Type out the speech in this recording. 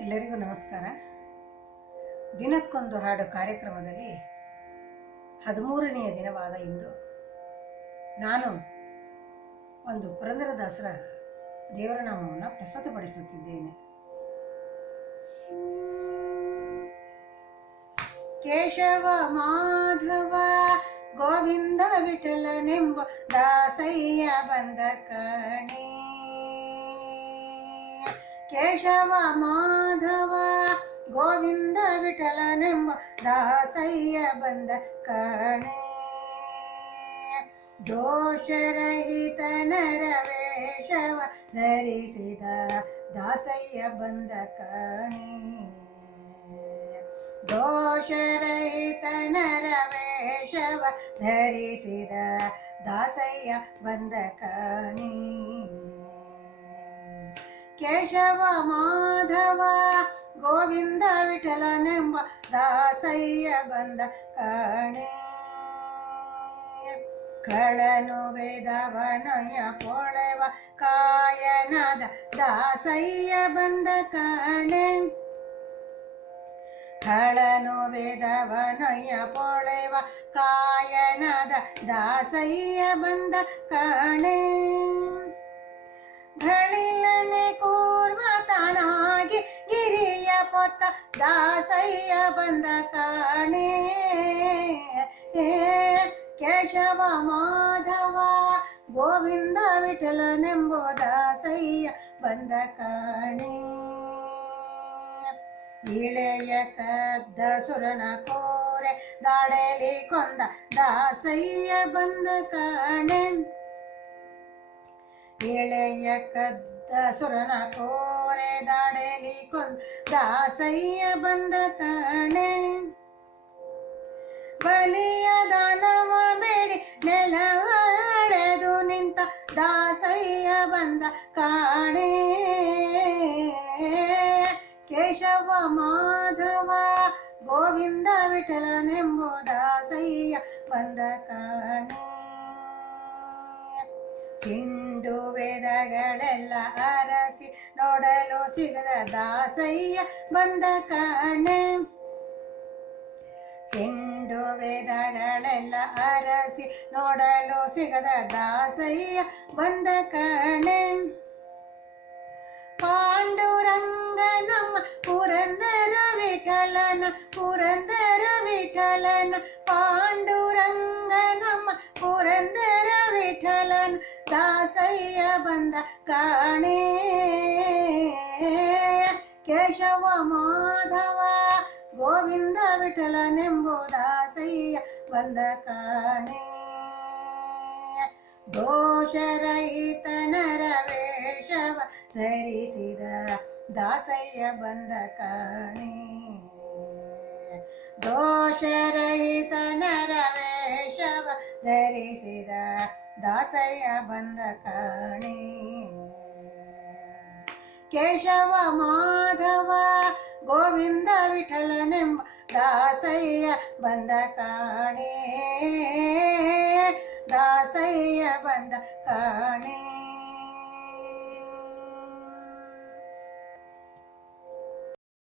ಎಲ್ಲರಿಗೂ ನಮಸ್ಕಾರ. ದಿನಕ್ಕೊಂದು ಹಾಡು ಕಾರ್ಯಕ್ರಮದಲ್ಲಿ 13ನೆಯ ದಿನವಾದ ಇಂದು ನಾನು ಒಂದು ಪುರಂದರದಾಸರ ದೇವರ ನಾಮವನ್ನು ಪ್ರಸ್ತುತಪಡಿಸುತ್ತಿದ್ದೇನೆ. ಕೇಶವ ಮಾಧವ ಗೋವಿಂದ ವಿಠಲನೆಂಬ ದಾಸಯ್ಯ ಬಂದ ಕಣೆ. ಕೇಶವ ಮಾಧವ ಗೋವಿಂದ ವಿಠಲನೆಂಬ ದಾಸಯ್ಯ ಬಂದ ಕಣೆ. ದೋಷರಹಿತ ನರವೇಷವ ಧರಿಸಿದ ದಾಸಯ್ಯ ಬಂದ ಕಣೆ. ದೋಷರಹಿತ ನರವೇಷವ ಧರಿಸಿದ ದಾಸಯ್ಯ ಬಂದ ಕಣೆ. ಕೇಶವ ಮಾಧವ ಗೋವಿಂದ ವಿಠಲನೆಂಬ ದಾಸಯ್ಯ ಬಂದ ಕಣೆ. ಕಳನು ವೇದವನಯ ಪೊಳೆವ ಕಾಯನದ ದಾಸಯ್ಯ ಬಂದ ಕಣೆ. ಕಳನು ವೇದವನಯ ಪೊಳೆವ ಕಾಯನದ ದಾಸಯ್ಯ ಬಂದ ಕಣೆ. ಗಳಿಲ್ಲನೆ ಕೂರ್ಮತನಾಗಿ ಗಿರಿಯ ಪೊತ್ತ ದಾಸಯ್ಯ ಬಂದ ಕಣೆ. ಕೇಶವ ಮಾಧವ ಗೋವಿಂದ ವಿಠಲನೆಂಬ ದಾಸಯ್ಯ ಬಂದ ಕಣೆ. ಇಳೆಯ ಕದ್ದ ಸುರನ ಕೋರೆ ದಾಡಲಿ ಕೊಂದ ದಾಸಯ್ಯ ಬಂದ ಕಣೆ. ಇಳೆಯ ಕದ್ದ ಸುರನ ಕೋರೆ ದಾಡಲಿ ಕೊಂದ ದಾಸಯ್ಯ ಬಂದ ಕಣೆ. ಬಲಿಯ ದಾನವ ಬೇಡಿ ನೆಲವಳೆದು ನಿಂತ ದಾಸಯ್ಯ ಬಂದ ಕಣೆ. ಕೇಶವ ಮಾಧವ ಗೋವಿಂದ ವಿಠಲನೆಂಬ ದಾಸಯ್ಯ ಬಂದ ಕಣೆ. ಹಿಂಡು ವೇದಗಳೆಲ್ಲ ಅರಸಿ ನೋಡಲು ಸಿಗದ ದಾಸಯ್ಯ ಬಂದ ಕಣೆ. ಹಿಂಡು ವೇದಗಳೆಲ್ಲ ಅರಸಿ ನೋಡಲು ಸಿಗದ ದಾಸಯ್ಯ ಬಂದ ಕಣೆ. ಪಾಂಡುರಂಗ ನಮ್ಮ ಪುರಂದರ ವಿಠಲನ ಪುರಂದರ ವಿಠಲನ ಪಾಂಡುರಂಗ ನಮ್ಮ ಪುರಂದರ ವಿಠಲನ ದಾಸಯ್ಯ ಬಂದ ಕಣೆ. ಕೇಶವ ಮಾಧವ ಗೋವಿಂದ ವಿಠಲನೆಂಬ ದಾಸಯ್ಯ ಬಂದ ಕಣೆ. ದೋಷರಹಿತ ನರವೇಷವ ಧರಿಸಿದ ದಾಸಯ್ಯ ಬಂದ ಕಣೆ. ದೋಷರಹಿತ ನರವೇಷವ ಧರಿಸಿದ ದಾಸಯ್ಯ ಬಂದ ಕಣೆ. ಕೇಶವ ಮಾಧವ ಗೋವಿಂದ ವಿಠಲನೆಂಬ ದಾಸಯ್ಯ ಬಂದ ಕಣೆ. ದಾಸಯ್ಯ ಬಂದ ಕಣೆ.